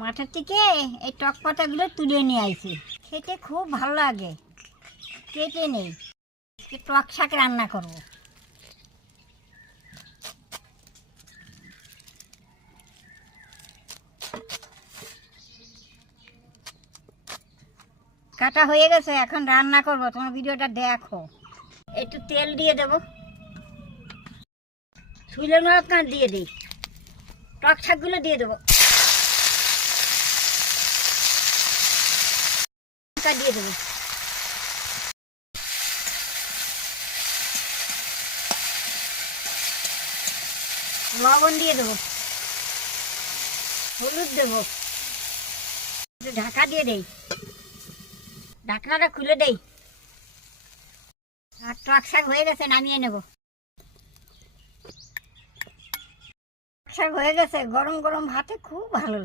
মাঠের থেকে এই টক পাতাগুলো তুলে নিয়ে আইছি। খেতে খুব ভালো লাগে। কেটে নেই, টক শাক রান্না করব। কাটা হয়ে গেছে, এখন রান্না করব। তোমার ভিডিওটা দেখো। একটু তেল দিয়ে দেব, শুইলে নরকার দিয়ে দিই, টক শাকগুলো দিয়ে দেবো, দিয়ে দেবো, লবণ দিয়ে দেবো, হলুদ দেবো, একটু ঢাকা দিয়ে দেই, ঢাকনাটা খুলে দেই। আর টক শাক হয়ে গেছে, নামিয়ে নেব। শাক হয়ে গেছে, গরম গরম ভাতে খুব ভালো লাগে।